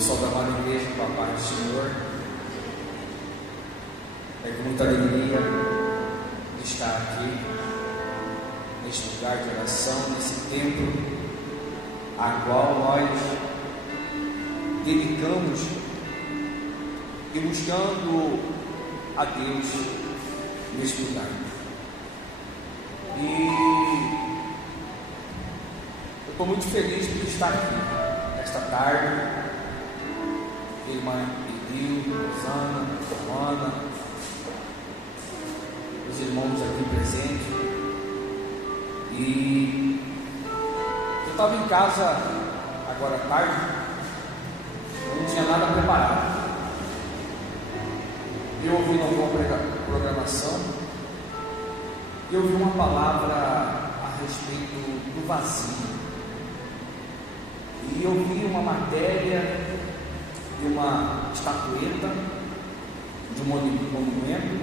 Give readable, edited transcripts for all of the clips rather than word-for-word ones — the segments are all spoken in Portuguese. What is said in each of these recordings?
Eu sou da amada igreja com a paz do Senhor. É com muita alegria de estar aqui, neste lugar de oração, nesse tempo a qual nós dedicamos e buscando a Deus neste lugar. E eu estou muito feliz por estar aqui esta tarde. Irmã Edil, Rosana, Romana, os irmãos aqui presentes. E eu estava em casa agora à tarde, eu não tinha nada preparado. Eu ouvi alguma programação e eu ouvi uma palavra a respeito do vazio. E eu vi uma matéria de uma estatueta, de um monumento,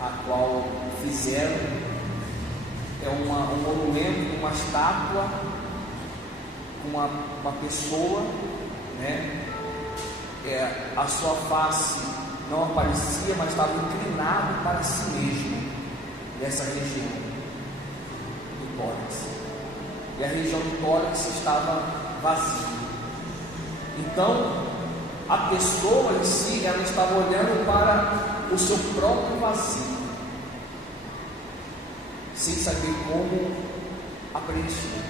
a qual fizeram, um monumento, uma estátua, com uma pessoa, né? A sua face não aparecia, mas estava inclinado para si mesmo, nessa região do tórax, e a região do tórax estava vazia. Então, a pessoa em si, ela estava olhando para o seu próprio vazio, sem saber como a preencher.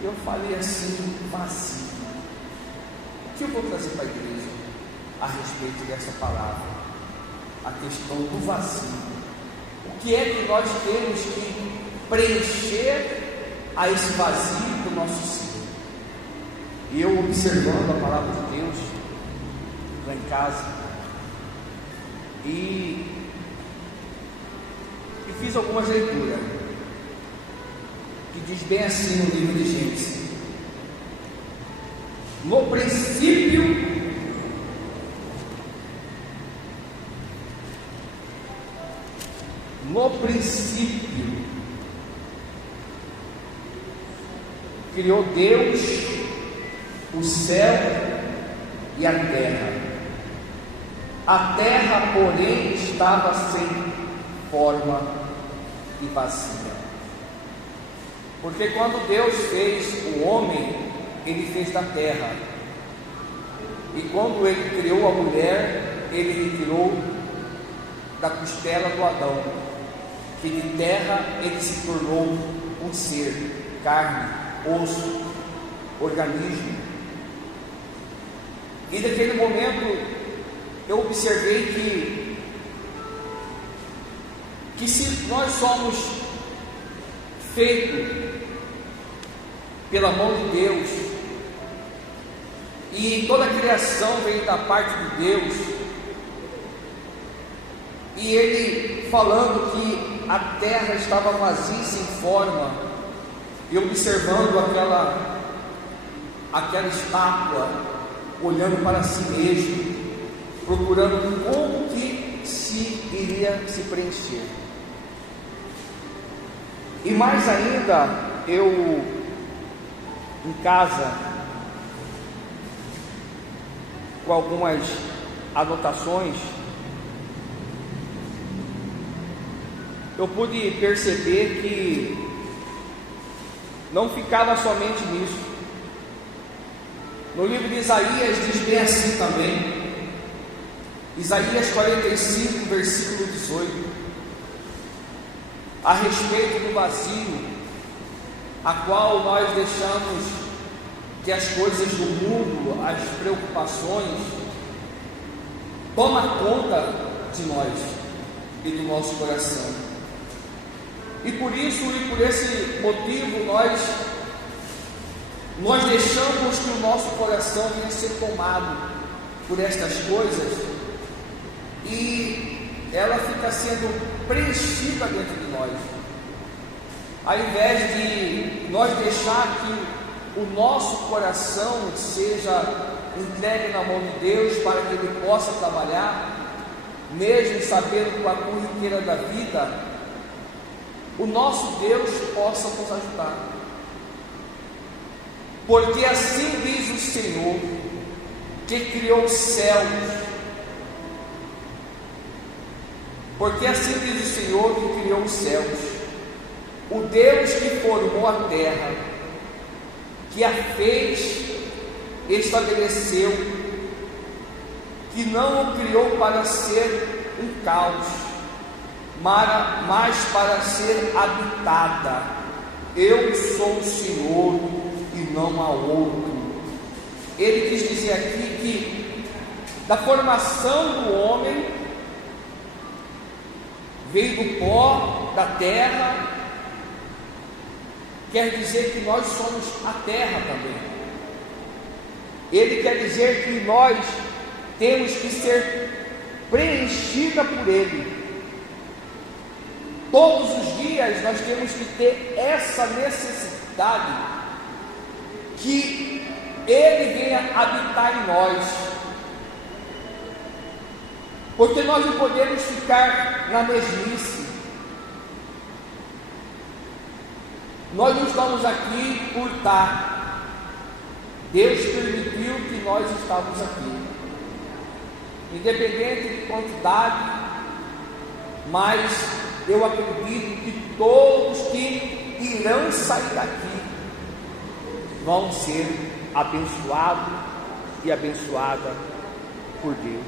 E eu falei assim, vazio. O que eu vou trazer para a igreja a respeito dessa palavra? A questão do vazio. O que é que nós temos que preencher a esse vazio do nosso ser? E eu, observando a palavra de Deus lá em casa, e fiz algumas leituras, que diz bem assim no livro de Gênesis: no princípio criou Deus o céu e a terra. A terra, porém, estava sem forma e vazia. Porque quando Deus fez o homem, Ele fez da terra. E quando Ele criou a mulher, Ele tirou da costela do Adão, que de terra Ele se tornou um ser, carne, osso, organismo. E naquele momento eu observei que se nós somos feitos pela mão de Deus, e toda a criação veio da parte de Deus, e Ele falando que a terra estava vazia e sem forma, e observando aquela estátua, olhando para si mesmo, procurando como que se iria se preencher. E mais ainda, eu em casa, com algumas anotações, eu pude perceber que não ficava somente nisso. No livro de Isaías diz bem assim também, Isaías 45, versículo 18, a respeito do vazio, a qual nós deixamos que as coisas do mundo, as preocupações, tomam conta de nós e do nosso coração. E por isso e por esse motivo nós deixamos que o nosso coração venha a ser tomado por estas coisas, e ela fica sendo preenchida dentro de nós, ao invés de nós deixar que o nosso coração seja entregue na mão de Deus para que Ele possa trabalhar, mesmo sabendo com a corriqueira da vida, o nosso Deus possa nos ajudar. Porque assim diz o Senhor, que criou os céus. Porque assim diz o Senhor que criou os céus, o Deus que formou a terra, que a fez, estabeleceu, que não o criou para ser um caos, mas para ser habitada. Eu sou o Senhor e não há outro. Ele quis dizer aqui que da formação do homem veio do pó da terra, quer dizer que nós somos a terra também. Ele quer dizer que nós temos que ser preenchida por Ele. Todos os dias nós temos que ter essa necessidade que Ele venha habitar em nós, porque nós não podemos ficar na mesmice. Nós não estamos aqui por estar. Deus permitiu que nós estávamos aqui, independente de quantidade, mas eu acredito que todos que irão sair daqui vão ser abençoados e abençoada por Deus.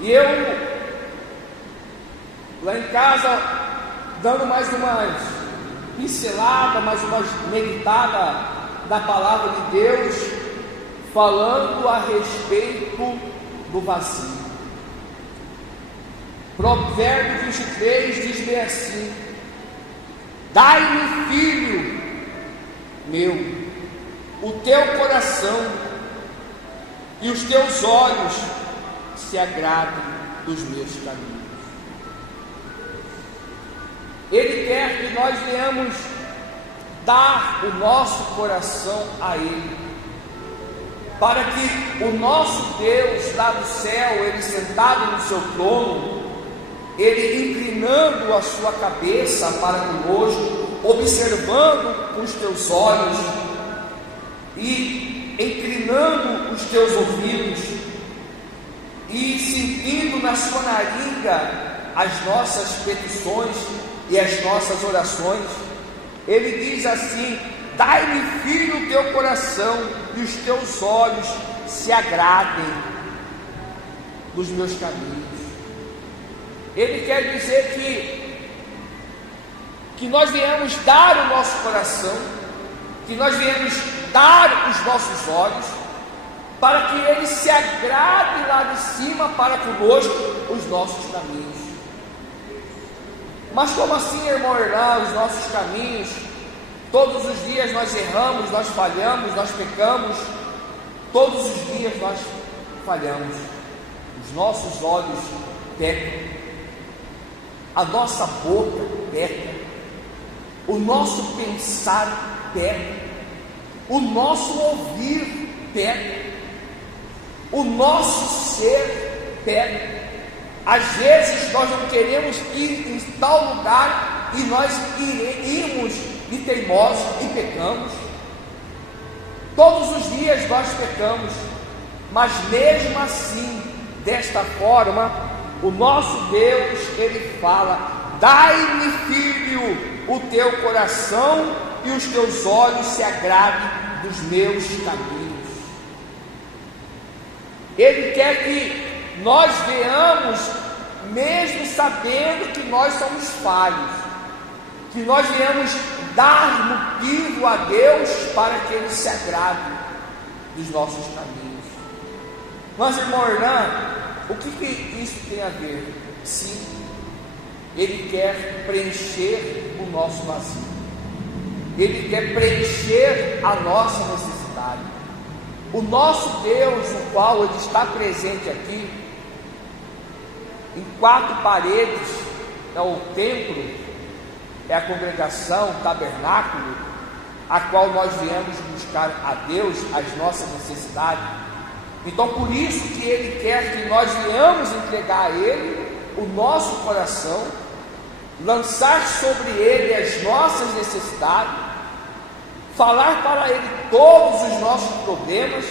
E eu, lá em casa, dando mais umas pincelada, mais uma meditada da palavra de Deus, falando a respeito do vazio. Provérbio 23 diz bem assim: dai-me, filho meu, o teu coração, e os teus olhos se agradem dos meus caminhos. Ele quer que nós venhamos dar o nosso coração a Ele, para que o nosso Deus lá do céu, Ele sentado no seu trono, Ele inclinando a sua cabeça para conosco, observando com os teus olhos e inclinando os teus ouvidos e sentindo na sua narina as nossas petições e as nossas orações. Ele diz assim: dai-me, filho, o teu coração, e os teus olhos se agradem dos meus caminhos. Ele quer dizer que nós viemos dar o nosso coração, que nós viemos dar os nossos olhos, para que Ele se agrade lá de cima para conosco os nossos caminhos. Mas como assim, irmão Hernan, os nossos caminhos? Todos os dias nós erramos, nós falhamos, nós pecamos. Todos os dias nós falhamos. Os nossos olhos pecam, a nossa boca peca, o nosso pensar peca, o nosso ouvir peca, o nosso ser peca. Às vezes nós não queremos ir em tal lugar e nós iremos de teimosos e pecamos. Todos os dias nós pecamos, mas mesmo assim, desta forma, o nosso Deus, Ele fala: dai-me, filho, o teu coração, e os teus olhos se agradem dos meus caminhos. Ele quer que nós venhamos, mesmo sabendo que nós somos falhos, que nós venhamos dar motivo a Deus para que Ele se agrade dos nossos caminhos. Mas, irmão Hernan, o que isso tem a ver? Sim, Ele quer preencher o nosso vazio, Ele quer preencher a nossa necessidade. O nosso Deus, o qual Ele está presente aqui, em 4 paredes, é o templo, é a congregação, o tabernáculo, a qual nós viemos buscar a Deus as nossas necessidades. Então, por isso que Ele quer que nós venhamos entregar a Ele o nosso coração, lançar sobre Ele as nossas necessidades, falar para Ele todos os nossos problemas,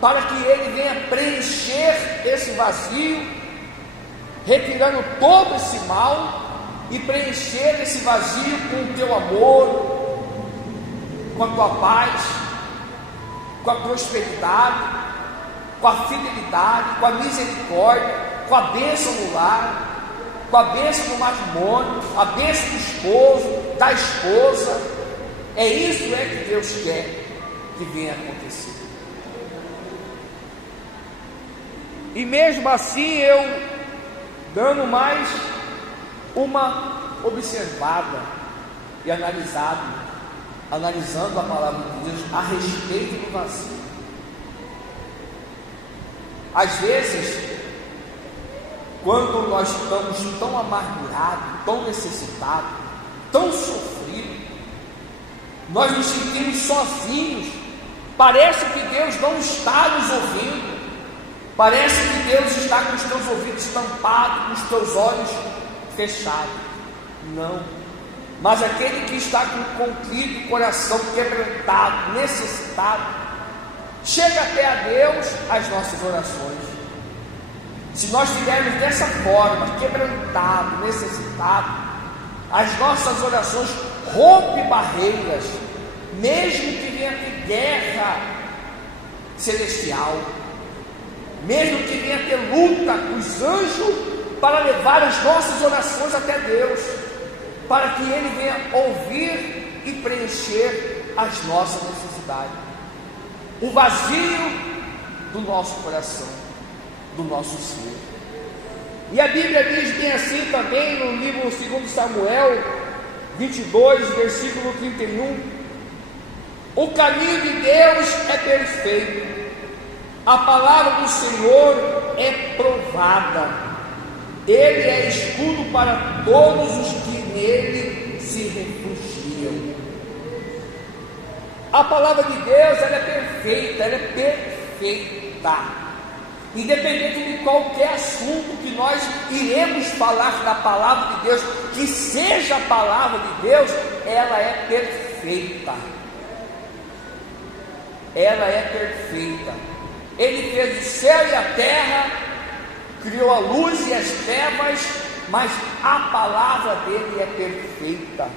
para que Ele venha preencher esse vazio, retirando todo esse mal e preencher esse vazio com o teu amor, com a tua paz, com a prosperidade, com a fidelidade, com a misericórdia, com a bênção no lar, com a bênção do matrimônio, a bênção do esposo, da esposa. É isso que Deus quer que venha acontecer. E mesmo assim, eu dando mais uma observada e analisando a palavra de Deus a respeito do vazio. Às vezes, quando nós estamos tão amargurados, tão necessitados, tão sofridos, nós nos sentimos sozinhos. Parece que Deus não está nos ouvindo. Parece que Deus está com os teus ouvidos tampados, com os teus olhos fechados. Não. Mas aquele que está com contrito, coração quebrantado, necessitado, chega até a Deus as nossas orações. Se nós estivermos dessa forma, quebrantado, necessitado, as nossas orações rompem barreiras, mesmo que venha ter guerra celestial, mesmo que venha ter luta com os anjos para levar as nossas orações até Deus, para que Ele venha ouvir e preencher as nossas necessidades, o vazio do nosso coração, do nosso ser. E a Bíblia diz bem assim também no livro 2 Samuel 22, versículo 31: o caminho de Deus é perfeito, a palavra do Senhor é provada, Ele é escudo para todos os que nele se refugiam. A palavra de Deus, ela é perfeita. Independente de qualquer assunto que nós iremos falar da palavra de Deus, que seja a palavra de Deus, ela é perfeita. Ela é perfeita. Ele fez o céu e a terra, criou a luz e as trevas, mas a palavra dele é perfeita.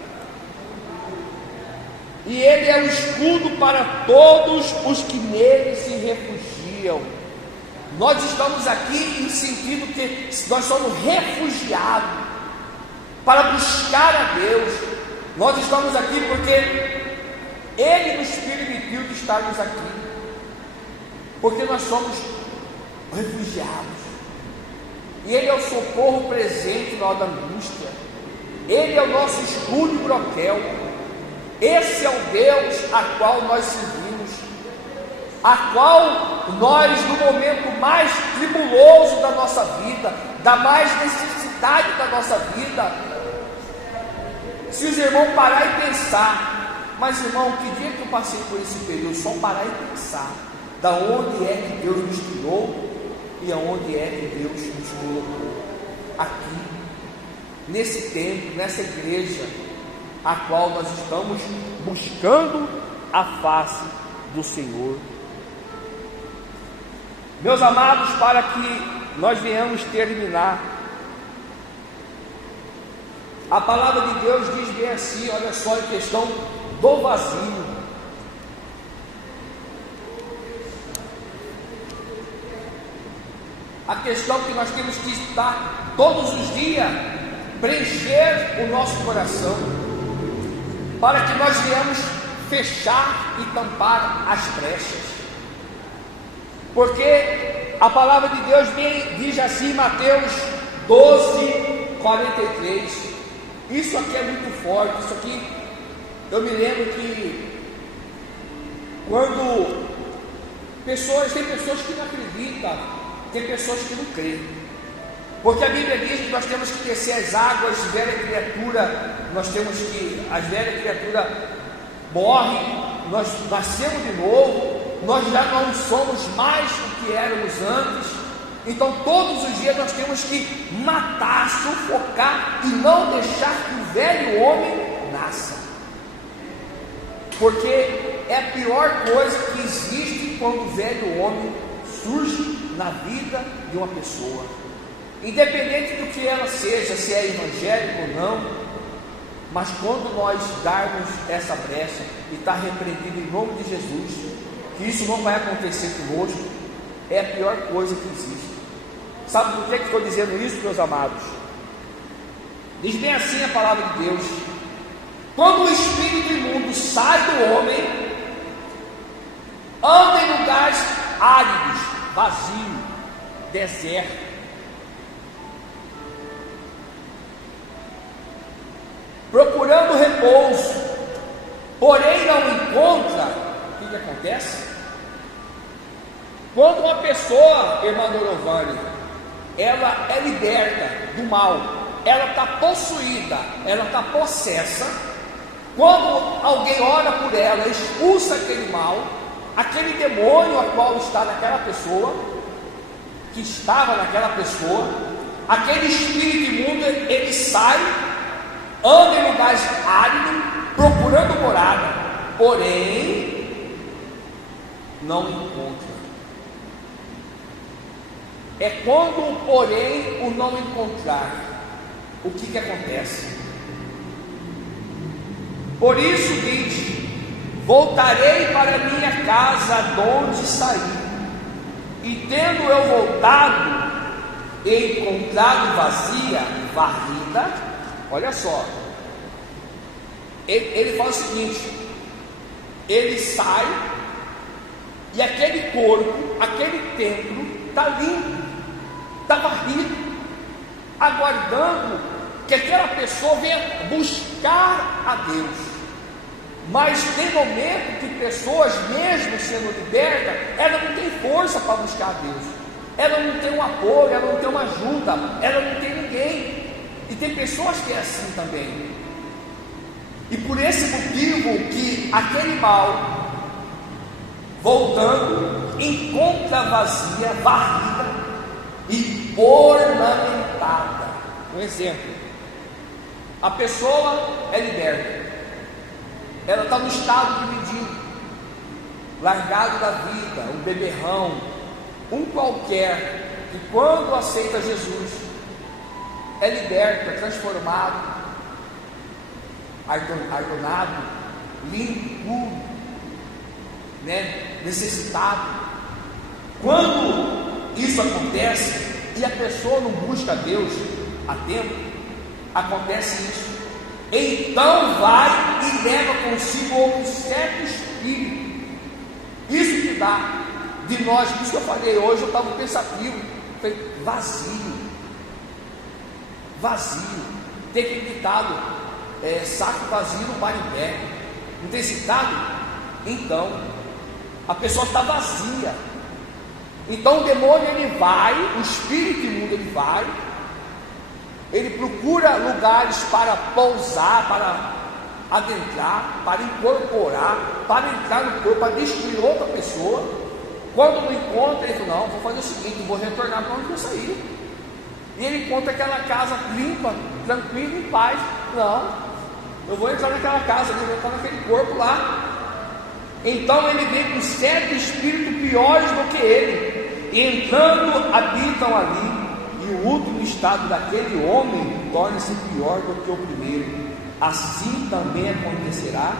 E ele é o escudo para todos os que nele se refugiam. Nós estamos aqui em sentido que nós somos refugiados para buscar a Deus. Nós estamos aqui porque Ele nos permitiu de estarmos aqui, porque nós somos refugiados. E Ele é o socorro presente na hora da angústia. Ele é o nosso escudo e broquel. Esse é o Deus a qual nós servimos, a qual nós, no momento mais tribuloso da nossa vida, da mais necessidade da nossa vida, se os irmãos parar e pensar, mas irmão, que dia que eu passei por esse período? Só parar e pensar, da onde é que Deus nos tirou e aonde é que Deus nos colocou, aqui, nesse tempo, nessa igreja, a qual nós estamos buscando a face do Senhor. Meus amados, para que nós venhamos terminar, a palavra de Deus diz bem assim, olha só, em questão do vazio. A questão que nós temos que estar todos os dias, preencher o nosso coração, para que nós venhamos fechar e tampar as brechas. Porque a palavra de Deus diz assim em Mateus 12, 43. Isso aqui é muito forte. Isso aqui, eu me lembro que quando tem pessoas que não acreditam, tem pessoas que não creem. Porque a Bíblia diz que nós temos que descer as águas, velha criatura, as velhas criaturas morrem, nós nascemos de novo, nós já não somos mais o que éramos antes. Então todos os dias nós temos que matar, sufocar e não deixar que o velho homem nasça. porque é a pior coisa que existe quando o velho homem surge na vida de uma pessoa, independente do que ela seja, se é evangélico ou não. Mas quando nós darmos essa brecha, e está repreendido em nome de Jesus, que isso não vai acontecer conosco, é a pior coisa que existe. Sabe por que estou dizendo isso, meus amados? Diz bem assim a palavra de Deus: quando o espírito imundo sai do homem, anda em lugares áridos, vazios, deserto, procurando repouso, porém não encontra. O que acontece? Quando uma pessoa, irmã Dorovani, ela é liberta do mal, ela está possuída, ela está possessa, quando alguém ora por ela, expulsa aquele mal, aquele demônio a qual está naquela pessoa, que estava naquela pessoa, aquele espírito imundo, ele sai, anda em lugares áridos, procurando morada, porém não encontra. É quando o porém o não encontrar, o que acontece? Por isso diz: voltarei para minha casa de onde saí, e tendo eu voltado e encontrado vazia, varrida. Olha só, ele fala o seguinte: ele sai, e aquele corpo, aquele templo está limpo, está varrido, aguardando que aquela pessoa venha buscar a Deus. Mas tem momento que pessoas, mesmo sendo libertas, ela não tem força para buscar a Deus, ela não tem um apoio, ela não tem uma ajuda, ela não tem ninguém. E tem pessoas que é assim também. E por esse motivo que aquele mal, voltando, encontra vazia, varrida e ornamentada. Um exemplo: a pessoa é liberta, ela está no estado de mendigo, largado da vida, um beberrão, um qualquer, que quando aceita Jesus, é liberto, é transformado, ardonado, limpo, puro, necessitado. Quando isso acontece e a pessoa não busca Deus a tempo, acontece isso. Então vai e leva consigo outro certo espírito. Isso que dá de nós, por isso que eu falei hoje, eu estava pensativo, vazio. Tem aquele ditado, saco vazio não para em pé. Não tem esse ditado? Então, a pessoa está vazia. Então o demônio ele vai, o espírito imundo ele vai, ele procura lugares para pousar, para adentrar, para incorporar, para entrar no corpo, para destruir outra pessoa. Quando não encontra, ele fala: não, vou fazer o seguinte, vou retornar para onde eu saí. E ele encontra aquela casa limpa, tranquila, em paz. Não, eu vou entrar naquela casa, eu vou entrar naquele corpo lá. Então ele vem com 7 espíritos piores do que ele, e entrando habitam ali, e o último estado daquele homem torna-se pior do que o primeiro. Assim também acontecerá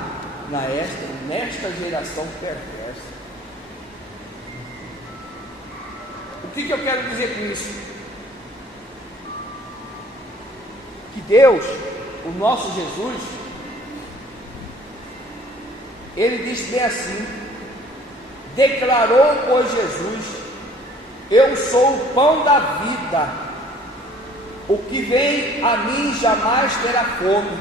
nesta geração perversa. O que eu quero dizer com isso? Que Deus, o nosso Jesus, ele diz bem assim: declarou, pois, Jesus: eu sou o pão da vida, o que vem a mim jamais terá fome,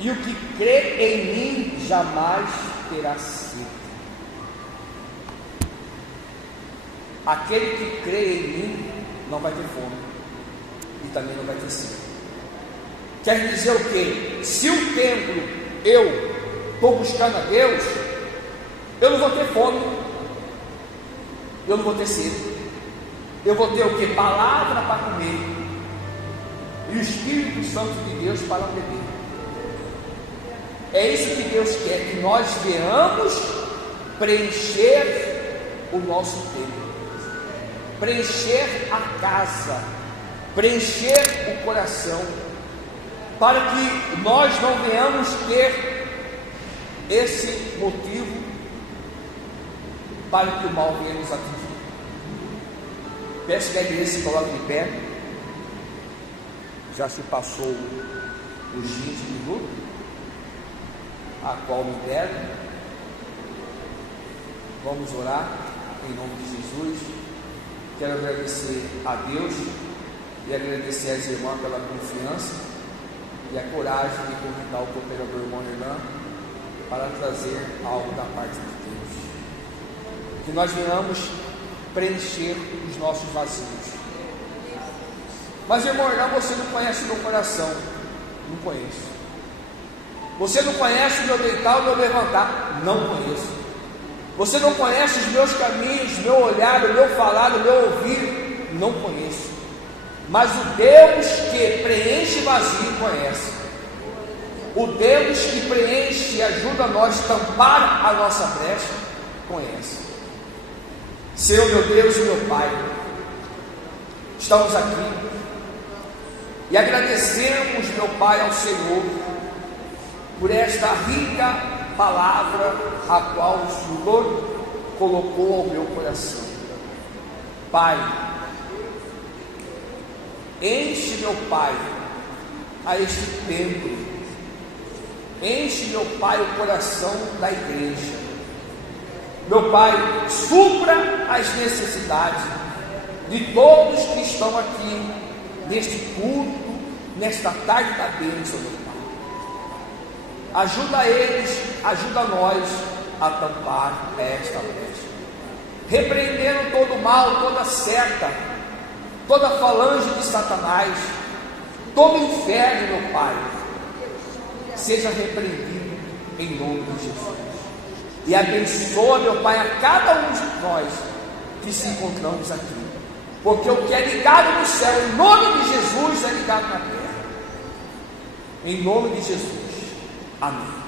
e o que crê em mim jamais terá sede. Aquele que crê em mim não vai ter fome, e também não vai ter sede. Quer dizer o quê? Se o templo eu estou buscando a Deus, eu não vou ter fome, eu não vou ter sede, eu vou ter o que? Palavra para comer, e o Espírito Santo de Deus para beber. É isso que Deus quer, que nós venhamos preencher o nosso templo, preencher a casa, preencher o coração, para que nós não venhamos ter esse motivo para que o mal venha nos atingir. Peço que a igreja se coloque de pé. Já se passou os 20 minutos, a qual me deram. Vamos orar em nome de Jesus. Quero agradecer a Deus e agradecer às irmãs pela confiança e a coragem de convidar o cooperador irmão Hernan para trazer algo da parte de Deus. Que nós venhamos preencher os nossos vazios. Mas irmão Hernan, você não conhece o meu coração. Não conheço. Você não conhece o meu deitar, o meu levantar. Não conheço. Você não conhece os meus caminhos, o meu olhar, o meu falar, o meu ouvir. Não conheço. Mas o Deus que preenche vazio conhece. O Deus que preenche e ajuda nós a tampar a nossa brecha conhece. Senhor meu Deus e meu Pai, estamos aqui e agradecemos, meu Pai, ao Senhor por esta rica palavra a qual o Senhor colocou ao meu coração. Pai, enche, meu Pai, a este templo, enche, meu Pai, o coração da igreja. Meu Pai, supra as necessidades de todos que estão aqui neste culto, nesta tarde da bênção, meu Pai. Ajuda eles, ajuda nós a tampar esta brecha, repreendendo todo o mal, toda seta, toda falange de Satanás, todo inferno, meu Pai, seja repreendido em nome de Jesus. E abençoa, meu Pai, a cada um de nós que se encontramos aqui, porque o que é ligado no céu, em nome de Jesus, é ligado na terra. Em nome de Jesus. Amém.